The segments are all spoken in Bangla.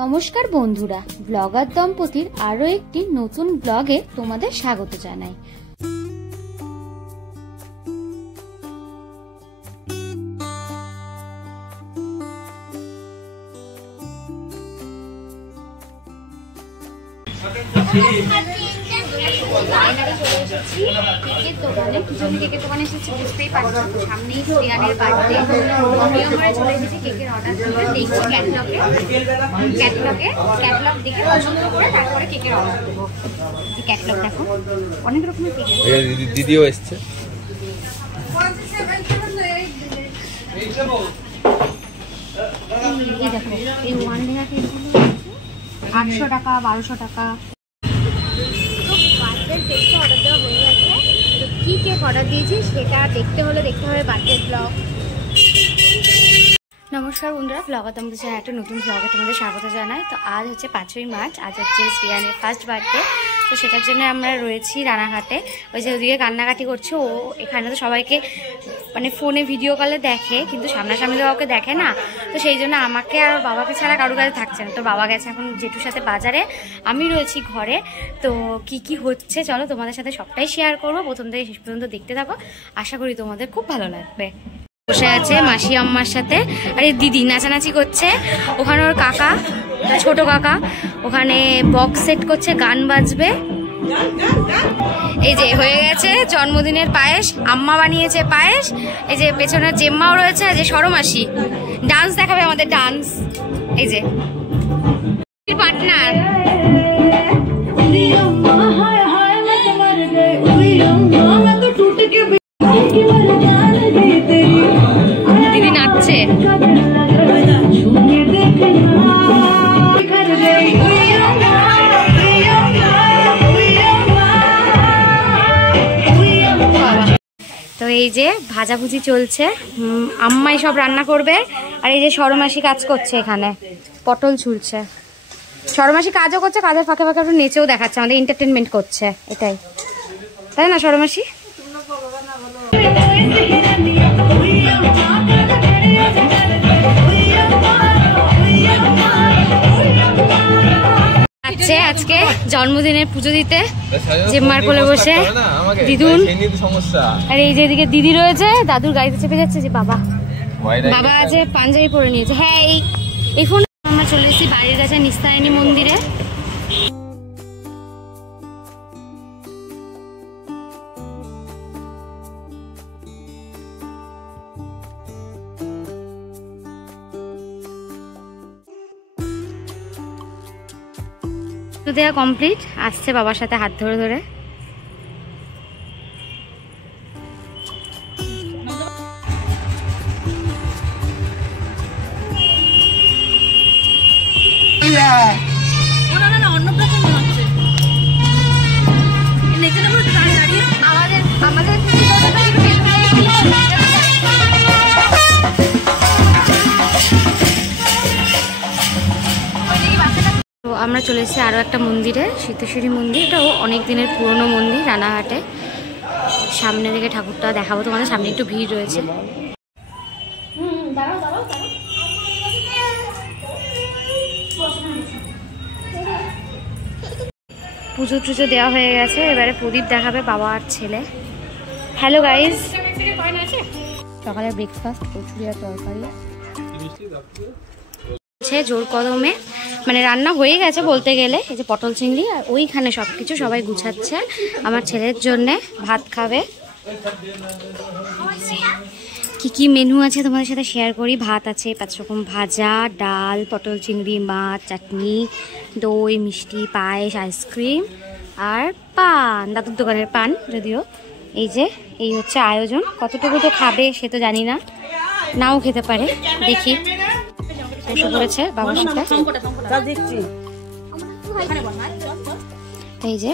নমস্কার বন্ধুরা, ব্লগার দম্পতির আরো একটি নতুন ব্লগে তোমাদের স্বাগত জানাই। কেকের দোকানে এসেছি, বুঝতেই পারছো, সামনেই শ্রেয়ানের বার্থডে। নিয়মরে চলে এসেছি কেকের অর্ডার করতে। দেখছি ক্যাটলগ দেখে পছন্দ করে তারপরে কেকের অর্ডার দেবো। ক্যাটলগ দেখো, অনেক রকমের কেক। দিদিও এসছে। এই দেখো, এই ওয়ান ডেয়ার কেকগুলো 800 টাকা, 1200 টাকা। কেকটা অর্ডার দেওয়া হয়ে গেছে। তো কী কেক অর্ডার দিয়েছি সেটা দেখতে হবে বার্থডে ব্লগ। নমস্কার বন্ধুরা, ব্লগার তোমাদের সাথে একটা নতুন ব্লগে তোমাদের স্বাগত জানাই। তো আজ হচ্ছে 5ই মার্চ, আজ হচ্ছে শ্রেয়ানের ফার্স্ট বার্থডে। তো সেটার জন্য আমরা রয়েছি রানাঘাটে। ওই যে ওদিকে কান্নাকাটি করছে ও। এখানে তো সবাইকে মানে ফোনে ভিডিও কলে দেখে, কিন্তু সামনাসামনি তো কাউকে দেখে না। তো সেই জন্য আমাকে আর বাবাকে ছাড়া কারো কাছে থাকছে না। তো বাবা গেছে এখন জেঠুর সাথে বাজারে, আমি রয়েছি ঘরে। তো কি হচ্ছে চলো তোমাদের সাথে সবটাই শেয়ার করবো। প্রথম থেকে শেষ পর্যন্ত দেখতে থাকো, আশা করি তোমাদের খুব ভালো লাগবে। বসে আছে মাসি আম্মার সাথে, আর এই দিদি নাচানাচি করছে। ওখানে ওর কাকা, ছোট কাকা, ওখানে বক্স সেট করছে, গান বাজবে। এই যে হয়ে গেছে জন্মদিনের পায়েস, আম্মা বানিয়েছে পায়েস। এই যে পেছনের জেম্মাও রয়েছে, এই যে সরমাসি ডান্স দেখাবে আমাদের, ডান্স। এই যে পার্টনার দিদি নাচছে। তো এই যে ভাজাভুজি চলছে, আম্মাই সব রান্না করবে। আর এই যে সরমাসি কাজ করছে, এখানে পটল ছুলছে। সরমাসি কাজও করছে, কাজের ফাঁকে ফাঁকে একটু নেচেও দেখাচ্ছে, আমাদের এন্টারটেনমেন্ট করছে। এটাই তাই না সরমাসি? আজকে জন্মদিনের পুজো দিতে জেম্মার কোলে বসে দিদুন। আর এই যে এদিকে দিদি রয়েছে, দাদুর গাড়িতে চেপে যাচ্ছে। যে বাবা আছে পাঞ্জাবি পরে নিয়েছে। হ্যাঁ, এই ফোন আমরা চলে এসেছি বাড়ির কাছে নিস্তারিণী মন্দিরে। দেওয়া কমপ্লিট, আসছে বাবার সাথে হাত ধরে ধরে। আমরা চলে এসেছি আরও একটা মন্দিরে, সিদ্ধেশ্বরী মন্দির। এটাও অনেক দিনের পুরনো মন্দির রানাঘাটে। সামনে দিকে ঠাকুরটা দেখাবো তোমাদের, সামনে একটু ভিড় রয়েছে। পুজো টুজো দেওয়া হয়ে গেছে, এবারে প্রদীপ দেখাবে বাবা আর ছেলে। হ্যালো গাইজ, সকালে ব্রেকফাস্ট কচুরি আর তরকারি জোর কদমে, মানে রান্না হয়ে গেছে বলতে গেলে। এই যে পটল চিংড়ি, আর ওইখানে সবকিছু সবাই গুছাচ্ছে। আমার ছেলের জন্যে ভাত খাবে। কি মেনু আছে তোমাদের সাথে শেয়ার করি। ভাত আছে 5 রকম ভাজা, ডাল, পটল চিংড়ি, মাছ, চাটনি, দই, মিষ্টি, পায়েস, আইসক্রিম আর পান, দাদুর দোকানের পান যদিও। এই হচ্ছে আয়োজন। কতটুকু তো খাবে সে তো জানি না, নাও খেতে পারে, দেখি। বসে পড়েছে বাবার সাথে। এই যে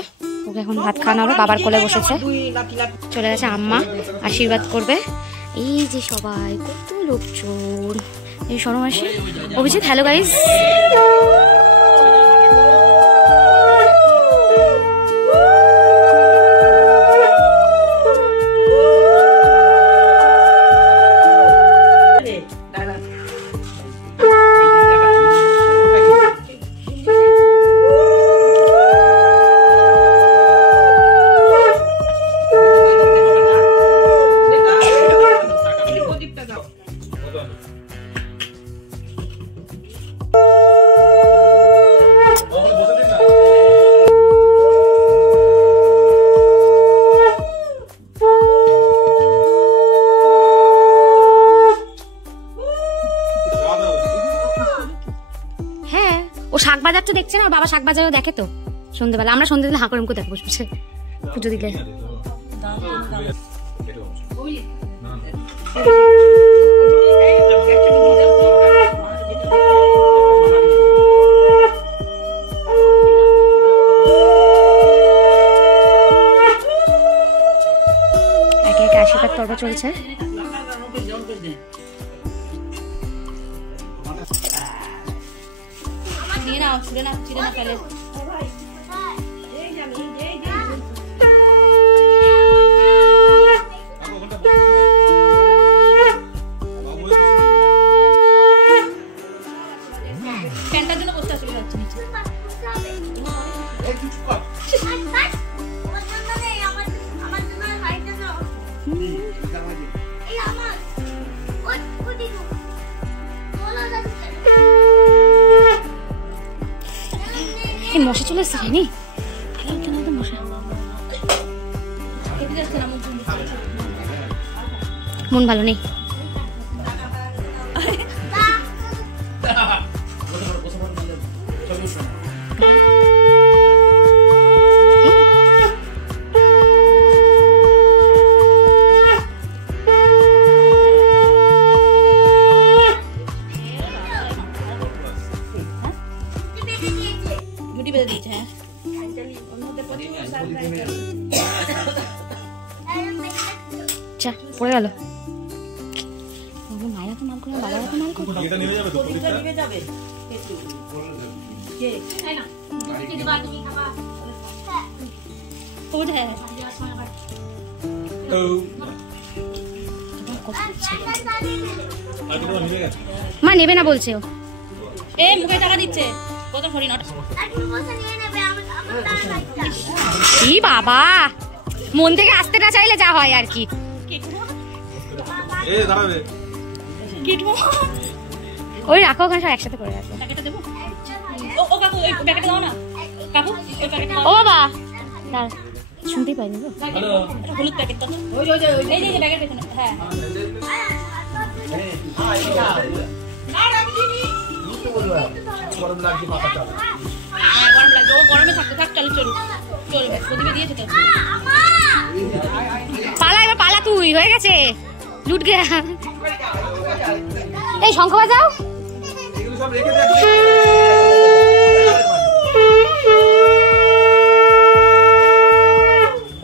ওকে এখন ভাত খাওয়ানো হবে, বাবার কোলে বসেছে। চলে গেছে আম্মা, আশীর্বাদ করবে। এই যে সবাই, কত লোকজন। এই সরমাসি, অভিজিৎ। হ্যালো গাইস, শাক বাজার তো দেখছে না, ওর বাবা শাক বাজারও দেখে তো সন্ধ্যেবেলা। আমরা সন্ধ্যে দিলে হাঁকড়মকে দেখো বসে বসে পুজো দিলে। একে একে আশীর্বাদ পর্ব চলছে। মশা চলে এসছে হয়নি, মন ভালো নেই। পড়ে গেল মায়ের তো মাল করে, বাবার তো মাল করে। মা নেবে না বলছে ও, মুখে টাকা দিচ্ছে কত সরি নট। ই বাবা, মন থেকে আসতে না চাইলে যা হয় আর কি। ওই রাখো ওখানে সব একসাথে করে রাখো। ও বাবা শুনতেই পাইনি গো। হলুদ প্যাকেট গরমে থাকতে থাক, চলো চলো চলবে দিয়েছে। পালা এবার পালা, তুই হয়ে গেছে লুট গে। এই শঙ্খ বাজাও।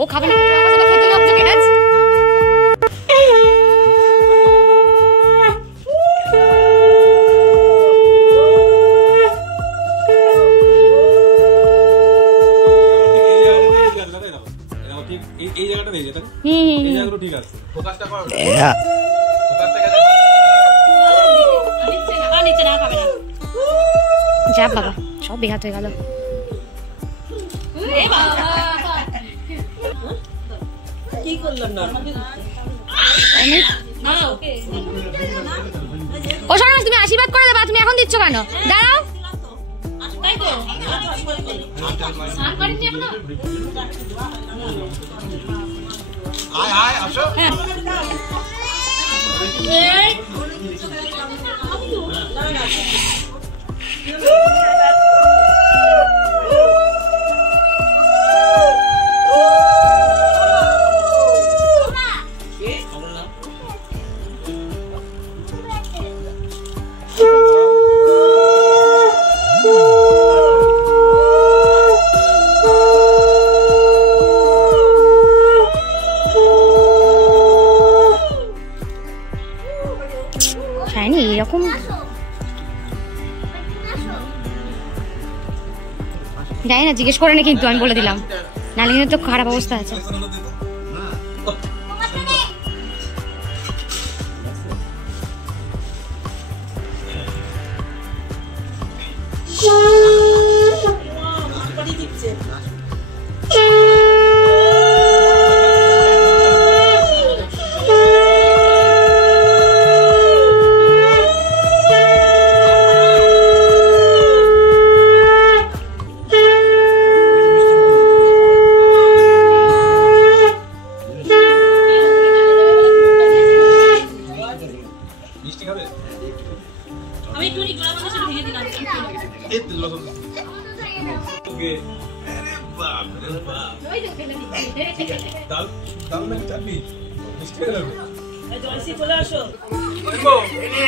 ও খাবে না, খেতে হবে ঠিক আছে। যা বাবা সব বেহাত হয়ে গেল। ও শোনো, তুমি আশীর্বাদ করে দেবা, তুমি এখন দিচ্ছ কেন? দাঁড়াও। এরকম জানি না, জিজ্ঞেস করে না কিন্তু আমি বলে দিলাম, নালে তো খারাপ অবস্থা আছে।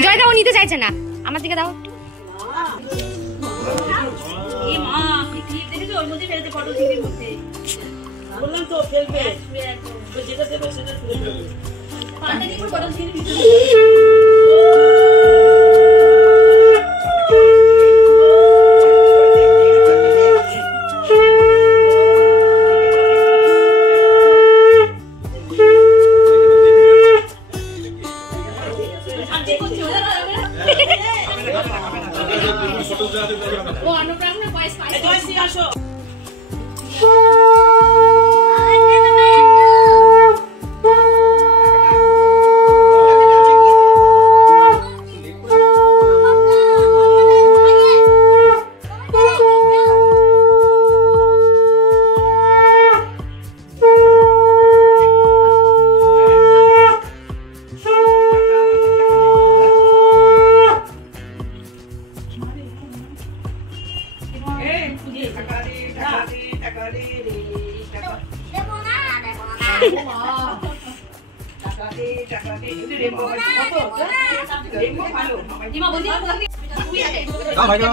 জয়টা ও নিতে চাইছে না, আমার দিকে দাও। বললাম তো ফেলবে, যেটা দেবে সেটা ফেলবে।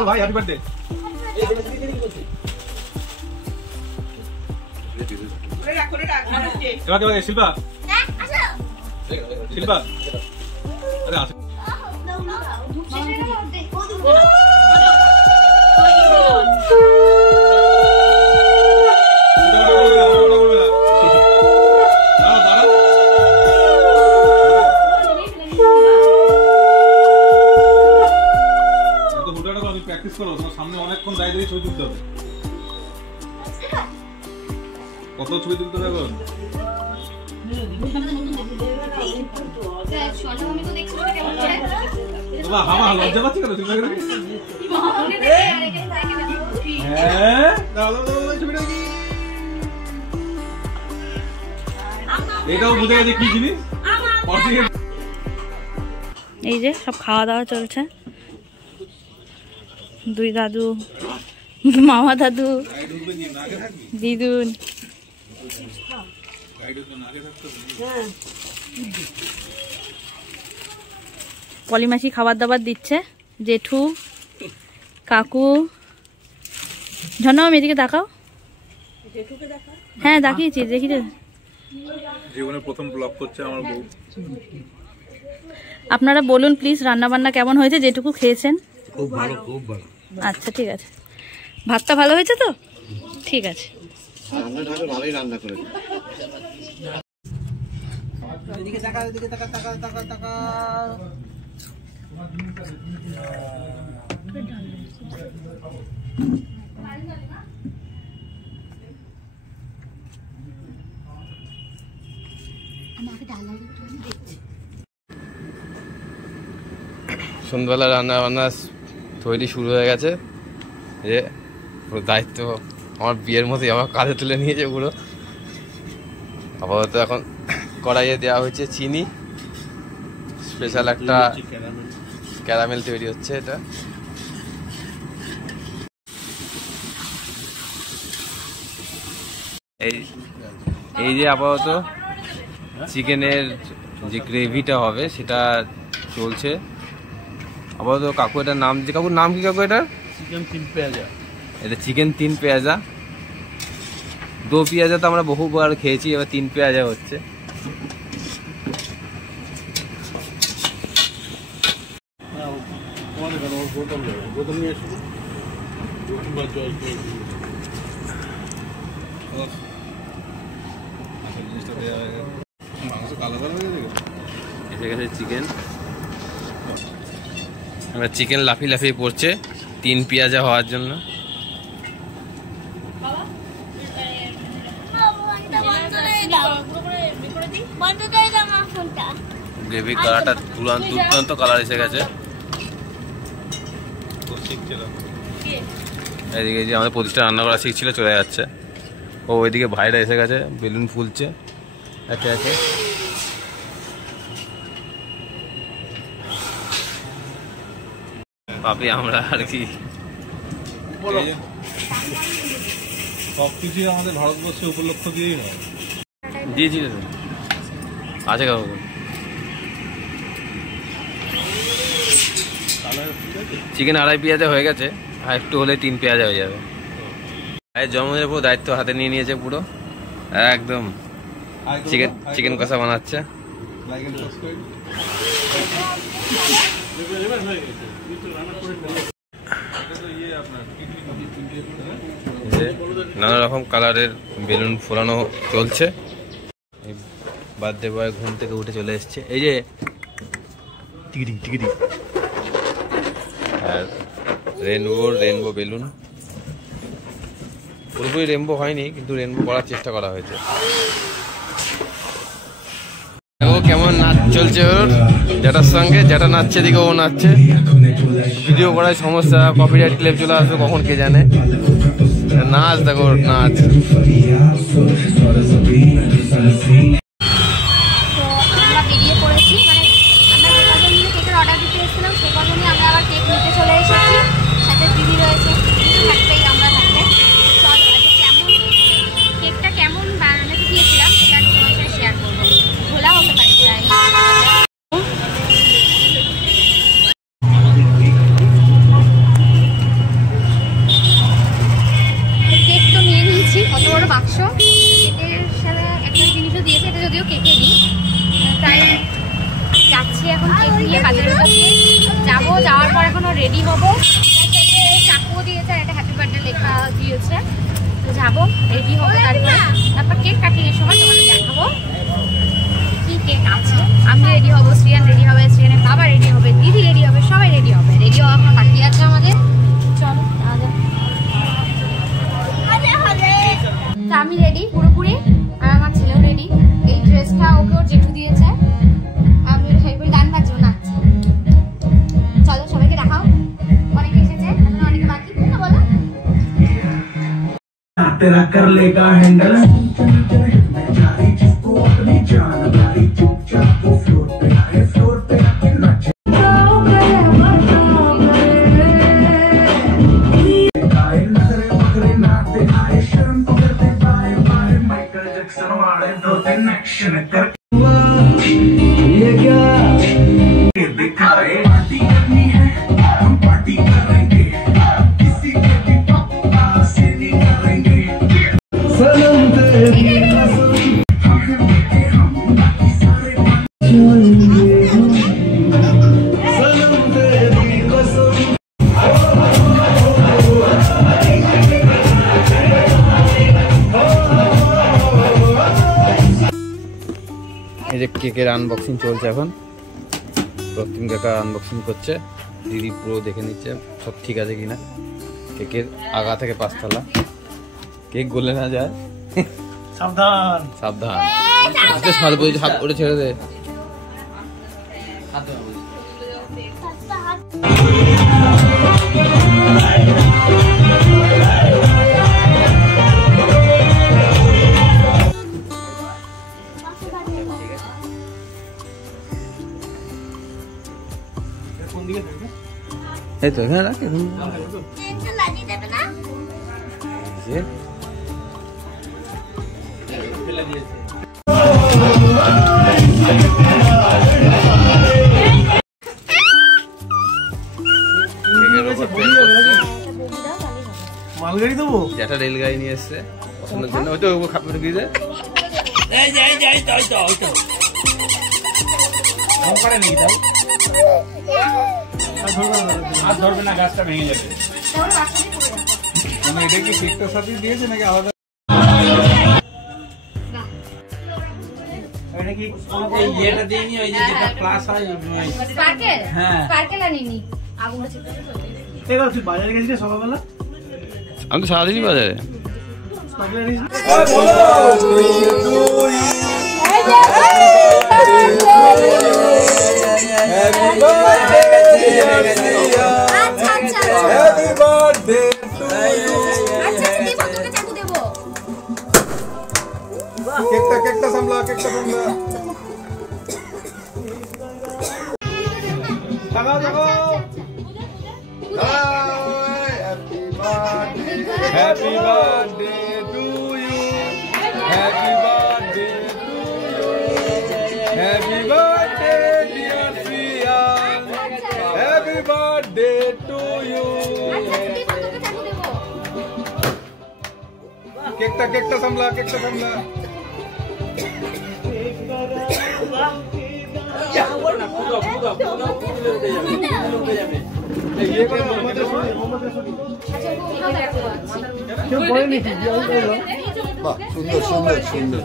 ভাই হ্যাপি বার্থডে। শিল্পা শিল্পা আরে আসো। প্র্যাকটিস করো, তোমার সামনে অনেকক্ষণ দাঁড়িয়ে দাঁড়িয়ে ছবি তুলতে হবে। কত ছবি তুলতে হবে এখন? লজ্জা পাচ্ছি কেন? এটাও বুঝে গেছে কি জিনিস। এই যে সব খাওয়া দাওয়া চলছে, দুই দাদু, মামা দাদু, দিদুন। পলিমাসি খাবার দাবার দিচ্ছে, জেঠু, কাকু। ঝর্ণা এদিকে তাকাও। হ্যাঁ দেখিয়েছি, দেখিতে। জীবনে প্রথম ব্লগ করছে আমার বউ। আপনারা বলুন প্লিজ রান্না বান্না কেমন হয়েছে, যেটুকু খেয়েছেন। খুব ভালো, খুব ভালো। আচ্ছা ঠিক আছে, ভাতটা ভালো হয়েছে তো? ঠিক আছে, ভালোই রান্না করেছে। সন্ধ্যাবেলা রান্না বান্না তৈরি শুরু হয়ে গেছে। যে পুরো দায়িত্ব আমার বিয়ের মতোই আমার কাঁধে তুলে নিয়েছে পুরো। আপাতত এখন কড়াইয়ে দেওয়া হয়েছে চিনি, স্পেশাল একটা ক্যারামেল তৈরি হচ্ছে। এটা এই যে আপাতত চিকেনের যে গ্রেভিটা হবে সেটা চলছে আপাতত। কাকু এটার নাম, যে কাকুর নাম কি কাকু? এটার চিকেন 3 পেঁয়াজা। এটা চিকেন 3 পেঁয়াজা। 2 পেঁয়াজা তো আমরা বহুবার খেয়েছি, এবার 3 পেঁয়াজা হচ্ছে। এসে গেছে চিকেন। এবার চিকেন লাফিয়ে লাফিয়ে পড়ছে 3 পেঁয়াজা হওয়ার জন্য। গ্রেভি কালারটা দুর্দান্ত কালার এসে গেছে। এদিকে যে আমাদের প্রতিষ্ঠা রান্না করা শিখছিল চলে যাচ্ছে। ও ওইদিকে ভাইরা এসে গেছে, বেলুন ফুলছে একে একে। ভাবি আমরা আর কি সবকিছুই আমাদের ভারতবর্ষে উপলক্ষ দিয়েই হয়। দিয়েছি আছে কাকু। চিকেন 2.5 পেঁয়াজা হয়ে গেছে, আর একটু হলে 3 পেঁয়াজা হয়ে যাবে। ভাইয়ের জন্মদিনের পুরো দায়িত্ব হাতে নিয়ে নিয়েছে পুরো একদম। চিকেন কষা বানাচ্ছে। নানা রকম কালারের বেলুন ফোলানো চলছে। বার্থডে বয় ঘুম থেকে উঠে চলে এসছে, এই যে টিকিটি টিকিটি। আর রেনবো বেলুন, পুরোপুরি রেনবো হয়নি কিন্তু রেনবো করার চেষ্টা করা হয়েছে। কেমন নাচ চলছে ওর যেটার সঙ্গে, যেটা নাচছে দিকে ও নাচছে। ভিডিও করার সমস্যা, কপিরাইট ক্লেম চলে আসবে কখন কে জানে। নাচ দেখো নাচ। আমরা বেরিয়ে পড়েছি, মানে আমরা যে কজন নিয়ে কেকের অর্ডার দিতে এসেছিলাম সেই কজনই আমরা আবার কেক নিতে চলে এসেছি। সাথে দিদি রয়েছে, দিদি থাকবেই আমরা থাকবে। চলো কেমন কেকটা কেমন বানাতে দিয়েছিলাম সেটা তোমার সাথে শেয়ার করবো। খোলা হতে পারে প্রায়। কেক তো নিয়ে নিয়েছি, কত বড় বাক্স। কেকের সাথে একটা জিনিসও দিয়েছে, এটা যদিও কেকেরই। তাই যাচ্ছি এখন কেক নিয়ে বাজারের কাছে যাবো। যাওয়ার পর এখনো রেডি হবো। চাকুও দিয়েছে আর একটা হ্যাপি বার্থডে লেখা দিয়েছে। তো যাবো, রেডি হবো, তারপর কেক কাটিং এর সময় তোমাদের দেখাবো কি কেক আছে। আমি রেডি হবো, শ্রিয়ান রেডি হবে, শ্রিয়ানের বাবা রেডি হবে, দিদি রেডি হবে, সবাই রেডি হবে। রেডি হওয়া এখনো বাকি আছে আমাদের। চলো তা আমি রেডি পুরোপুরি, আর আমার ছেলেও রেডি। এই ড্রেসটা ওকে ওর জেঠু দিয়েছে। আমি হেল্প করে গান বাজবো, নাচছি। চলো সবাইকে দেখাও, অনেকে এসেছে, এখন অনেকে বাকি। না বলো तेरा कर लेगा हैंडल जिसको अपनी जान भाई चुपचाप वो फ्लोर पे आए, फ्लोर पे आके नाचे। नखरे बकरे नाते आए, शर्म को करते बाय बाय, माइकल जैक्सन वाले दो तीन एक्शन कर ये क्या दिखाए। पार्टी करनी है हम पार्टी करेंगे, किसी के भी पापा से नहीं करेंगे। सनम तेरी कसम हम बाकी सारे चलेंगे, सनम तेरी कसम। এই যে কেকের আনবক্সিং চলছে এখন। প্রতিম কাকা আনবক্সিং করছে, দিদি পুরো দেখে নিচ্ছে সব ঠিক আছে কিনা। কেকের আগা থেকে 5 তলা, কেক গলে না যায়, সাবধান সাবধান। হাত করে ছেড়ে দে। এই তো এখানে রাখি। মালগাড়ি দেবো, যেটা রেলগাড়ি নিয়ে এসছে পছন্দের জন্য, ওই তো খাবার দিয়ে দেয়। হাত ধরবে না, গাছটা ভেঙে যাবে। মানে এটা কি কেকটার সাথে দিয়েছে নাকি আলাদা? ইয়েটা দিইনি, ওই যে যেটা প্লাস হয় স্পার্কেল। হ্যাঁ স্পার্কেল আনিনি, আগুনটা চেপে দেখো। তুই বাজারে গেছিস সকালবেলা? আমি তো সারাদিনই বাজারে। স্পার্কেল আনিস না? কেকটা সামলা, কেকটা সামলা। দেখো দেখো। Happy birthday happy birthday to you, happy birthday to you, happy birthday dear Shreyan, happy birthday to you. কেকটা সামলা, কেকটা সামলা। বাহ, সুন্দর সুন্দর সুন্দর।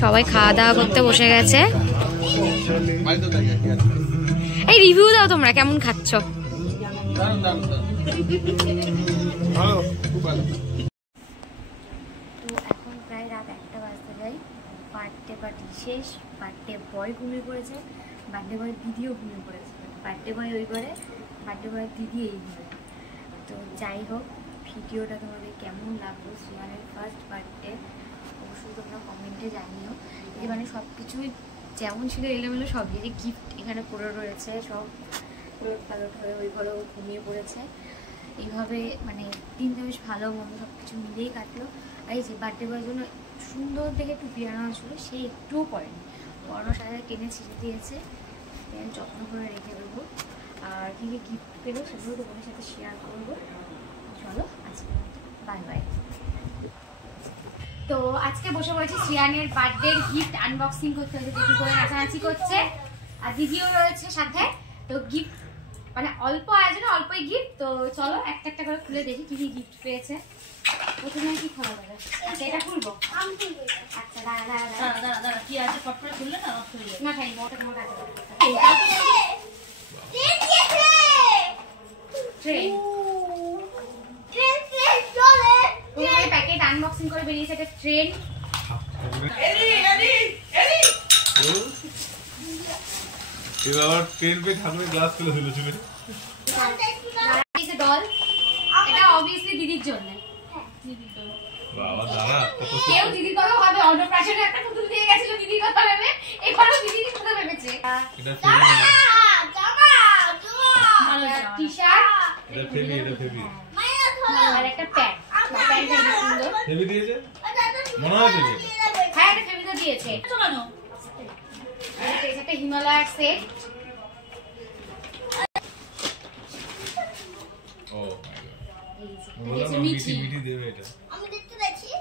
সবাই খাওয়া দাওয়া করতে বসে গেছে। এই রিভিউ দাও তোমরা, কেমন খাচ্ছ? তো এখন প্রায় রাত 1টা বাজতে যায়। বার্থডে পার্টি শেষ, বার্থডে বয় ঘুমিয়ে পড়েছে, বার্থডে বয় দিদিও ঘুমিয়ে পড়েছে। বার্থডে বয় ওই ঘরে, বার্থডে বয় দিদি এই ঘরে। তো যাই হোক, ভিডিওটা তোমাদের কেমন লাগলো, শ্রিয়ানের ফার্স্ট বার্থডে অবশ্যই তোমরা কমেন্টে জানিও। এই মানে সব কিছুই যেমন ছিল এলোমেলো, সব দিদি গিফট এখানে পড়ে রয়েছে, সব উলট পালট হয়ে ওই ঘরেও ঘুমিয়ে পড়েছে। এইভাবে মানে দিনটা বেশ ভালো মন্দ সব কিছু মিলেই কাটলো। আর এই যে বার্থডে বয়ের জন্য সুন্দর দেখে টুপি আনা ছিল, সে একটুও পরেনি, পরানোর সাথে টেনে ছিঁড়ে দিয়েছে। যত্ন করে রেখে দেবো। আর কী কী গিফট পেলো সেগুলো তোমাদের সাথে শেয়ার করবো। চলো আজকে বাই বাই। তো আজকে বসে পড়েছি শ্রিয়ানের বার্থডে গিফট আনবক্সিং করতে, হয়েছে দিদি করে নাচানাচি করছে আর দিদিও রয়েছে সাথে। তো গিফট মানে অল্প আয়োজনে অল্পই গিফট। তো চলো একটা একটা করে খুলে দেখি কি কি গিফট পেয়েছে। প্রথমে কি খোলা যাবে? এটা খুলবো। আচ্ছা দাঁড়া কি আছে ফট করে খুললে না না খাই ওটা তোমার কাছে ট্রেন প্যাকেট আনবক্সিং করে বেরিয়েছে একটা ট্রেন। এবার ট্রেন পে ঠাকুরের গ্লাস ফেলে দিল চলে। ডল, এটা অবভিয়াসলি দিদির জন্য। বাবা দাঁড়া, কেউ দিদির কথা ভাবে, অন্নপ্রাশনে একটা পুতুল দিয়ে গেছিল দিদির কথা ভেবে, এবারও দিদির কথা ভেবেছে। এটা টি-শার্ট, এটা ফেবি আর একটা প্যান্ট। প্যান্টটা সুন্দর ফেবি দিয়েছে মনে হয় ফেবি। হ্যাঁ এটা ফেবি তো দিয়েছে। আর একটা হিমালয়ার সেট। ও মিঠি মিঠি দেবে এটা। আমি দেখতে দেখি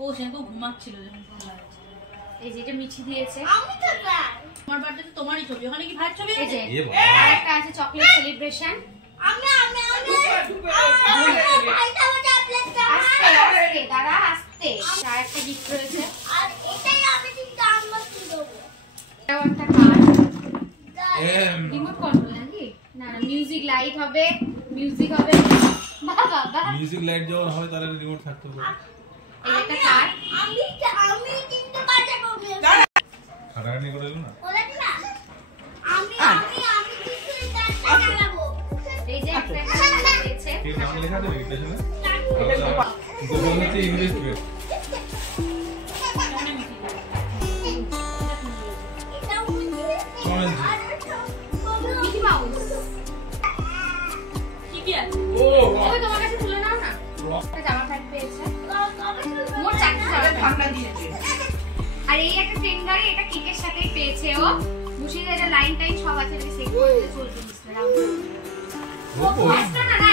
ও সে তো ঘুমাচ্ছিল যখন খোলা হয়েছে। এই যে এটা মিঠি দিয়েছে। আমি তো যাই তোমার বার্থডে তো তোমারই ছবি, ওখানে কি ভাইয়ের ছবি এই যে আছে? এ বাবা, আর একটা আছে চকলেট সেলিব্রেশন। আমি ভাইটা ওটা প্লেটটা আস্তে আস্তে দাঁড়া, আস্তে। আর একটা গিফট রয়েছে। আর এটাই আমি কিন্তু আনবক্সিং করব এটাও একটা কার্ড। এম রিমোট কন্ট্রোল নাকি? না না, মিউজিক লাইট হবে, মিউজিক হবে। বাবা বাবা, মিউজিক লাইট যখন হবে তাহলে রিমোট থাকতে হবে। এই একটা কার্ড। আমি কিন্তু বাজাবো খাটাখাটি করে এলো না। বলেছি না আমি কিন্তু এটা চালাবো এই যে একটা কার্ড দিয়েছে। কি নাম লেখা দেবে এটা শুনে? গোবল হচ্ছে ইনভেস্টমেন্ট। এটাও অরেঞ্জ। Mickey mouse. কি কি আছে? ও ওই তোমার কাছে তুলে নাও না। একটা জামা প্যান্ট পেয়েছে। মোট 4টা জামা প্যান্ট দিয়েছে। আর এই একটা ট্রেন গাড়ি, এটা কেকের সাথেই পেয়েছে ও। বুঝিয়ে এটা লাইন টাইন সব আছে, সেট করে চলছে ডিসপ্লে। ও না না